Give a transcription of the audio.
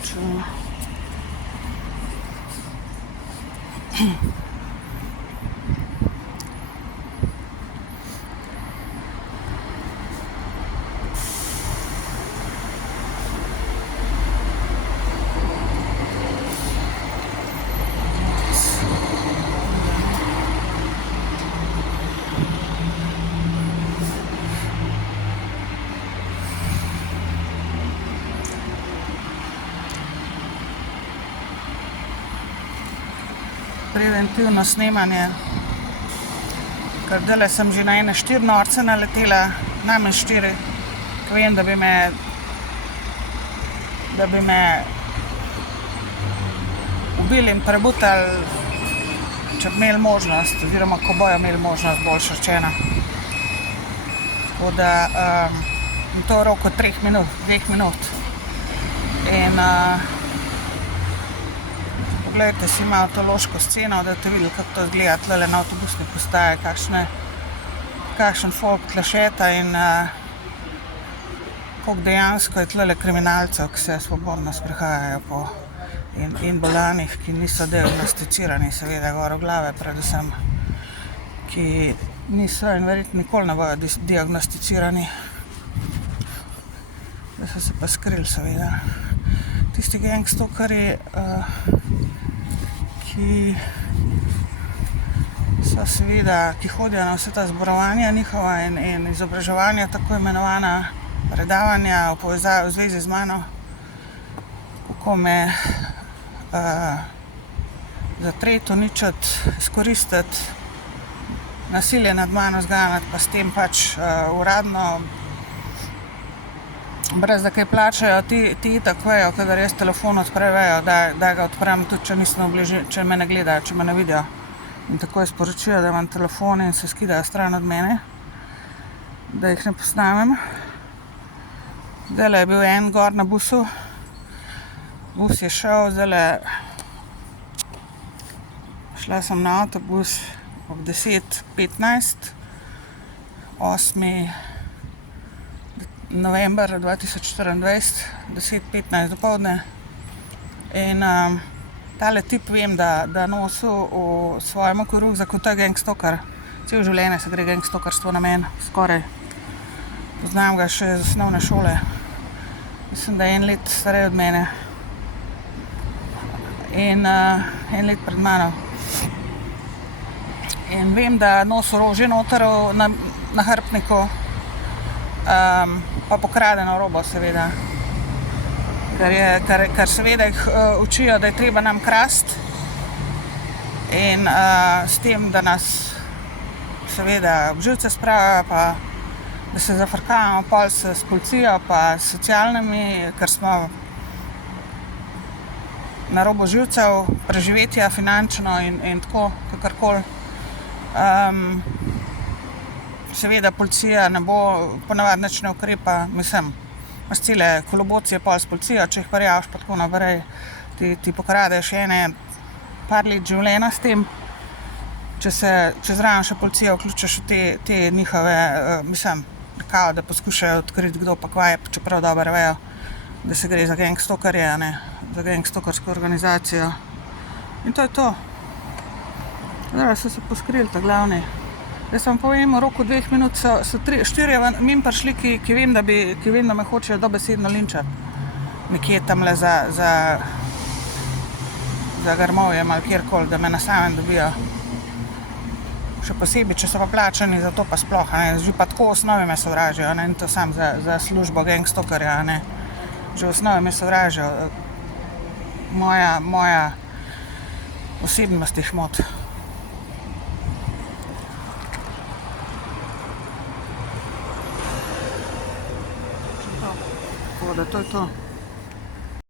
računa. Preventivno snemanje, ker dele sem že na ene 4 norce naletela, najmanj 4, ko vem, da bi me ubili in prebutali, če bi imeli možnost, oziroma ko bojo imeli možnost, boljše rečeno. Tako da in to v roku 2 minut. In poglejte si malo to loško sceno, da boste videli, kako to izgleda tlele na avtobusni postaji, kakšen folk tle šeta in koliko dejansko je tlele kriminalcev, ki se svobodno sprehajajo po in bolanih, ki niso diagnosticirani, seveda gor v glave predvsem, ki niso in verjetno nikoli ne bojo diagnosticirani. Da so se pa skrili, seveda. Tisti gangstokerji, ki so seveda, ki hodijo na vse ta zborovanja njihova in izobraževanja, tako imenovana predavanja v zvezi z mano, kako me zatreti, uničiti, izkoristiti, nasilje nad mano zganjati, pa s tem pač uradno, brez da kaj plačajo, ti itak vejo, kadar jaz telefon odpre, vejo, da ga odprem, tudi če nisem v bližini, če me ne gledajo, če me ne vidijo. In takoj sporočijo, da imam telefon in se skidajo stran od mene, da jih ne posnamem. Zdajle je bil en gor na busu, bus je šel, zdajle šla sem na avtobus ob 10:15, 8. november 2024, 10:15 dopoldne. In tale tip vem, da nosil v svojem rukzaku, to je gangstoker. Cel življenje se gre gangstokerstvo na meni, skoraj. Poznam ga še iz osnovne šole. Mislim, da je 1 let starej od mene. In 1 let pred mano. In vem, da nosi orožje noter na nahrbtniku, pa pokradeno robo, seveda. Ker seveda jih učijo, da je treba nam krasti in s tem, da nas seveda v živce spravijo, pa da se zafrkavamo pol s policijo, pa s socialnimi, ker smo na robu živcev, preživetja finančno in tako, kakorkoli. Seveda policija ne bo ponavadi nič ne ukrepa, mislim, imaš cele kolobocije pol s policijo, če jih prijaviš pa tako naprej, ti pokradeš par let življenja s tem, če zraven še policija vključiš v te njihove, mislim, kao, da poskušajo odkriti, kdo pa kva je, čeprav dobro vejo, da se gre za gangstokerje, za gangstokersko organizacijo. In to je to. Zdaj so se poskrili, ta glavni. Jaz vam povem, v roku 2 minut so 4 mimo prišli, ki vem, da me hočejo dobesedno linčati. Nekje tamle za Grmovjem ali kjerkoli, da me na samem dobijo. Še posebej, če so pa plačani, za to pa sploh, že pa tako v osnovi me sovražijo, in to sam za službo gangstokerja, že v osnovi me sovražijo. Moja osebnost jih moti. Tako da to je to.